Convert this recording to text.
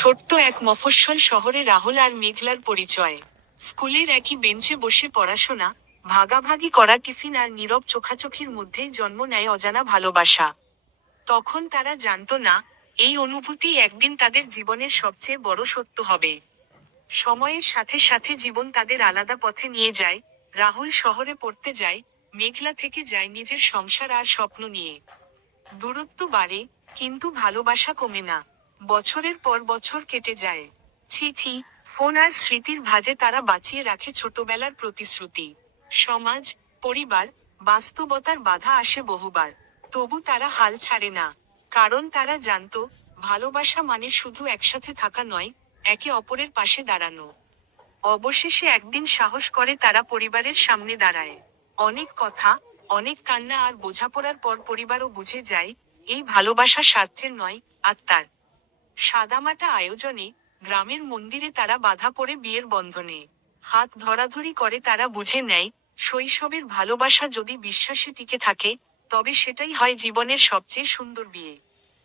ছোট্ট এক মফস্বল শহরে রাহুল আর মেঘলার পরিচয়। স্কুলের একই বেঞ্চে বসে পড়াশোনা, ভাগাভাগি করা টিফিন আর নীরব চোখাচোখির মধ্যেই জন্ম নেয় অজানা ভালোবাসা। তখন তারা জানতো না, এই অনুভূতি একদিন তাদের জীবনের সবচেয়ে বড় সত্য হবে। সময়ের সাথে সাথে জীবন তাদের আলাদা পথে নিয়ে যায়। রাহুল শহরে পড়তে যায়, মেঘলা থেকে যায় নিজের সংসার আর স্বপ্ন নিয়ে। দূরত্ব বাড়ে, কিন্তু ভালোবাসা কমে না। বছরের পর বছর কেটে যায়। চিঠি, ফোন আর স্মৃতির ভাঁজে তারা বাঁচিয়ে রাখে ছোটবেলার প্রতিশ্রুতি। সমাজ, পরিবার, বাস্তবতার বাধা আসে বহুবার। তবু তারা হাল ছাড়ে না। কারণ তারা জানতো, ভালোবাসা মানে শুধু একসাথে থাকা নয়, একে অপরের পাশে দাঁড়ানো। অবশেষে একদিন সাহস করে তারা পরিবারের সামনে দাঁড়ায়। অনেক কথা, অনেক কান্না আর বোঝাপড়ার পর পরিবারও বুঝে যায়, এই ভালোবাসা স্বার্থের নয়, আত্মার। সাদামাটা আয়োজনে, গ্রামের মন্দিরে তারা বাধা পড়ে বিয়ের বন্ধনে। হাত ধরাধরি করে তারা বুঝে নেয়, শৈশবের ভালোবাসা যদি বিশ্বাসে টিকে থাকে, তবে সেটাই হয় জীবনের সবচেয়ে সুন্দর বিয়ে।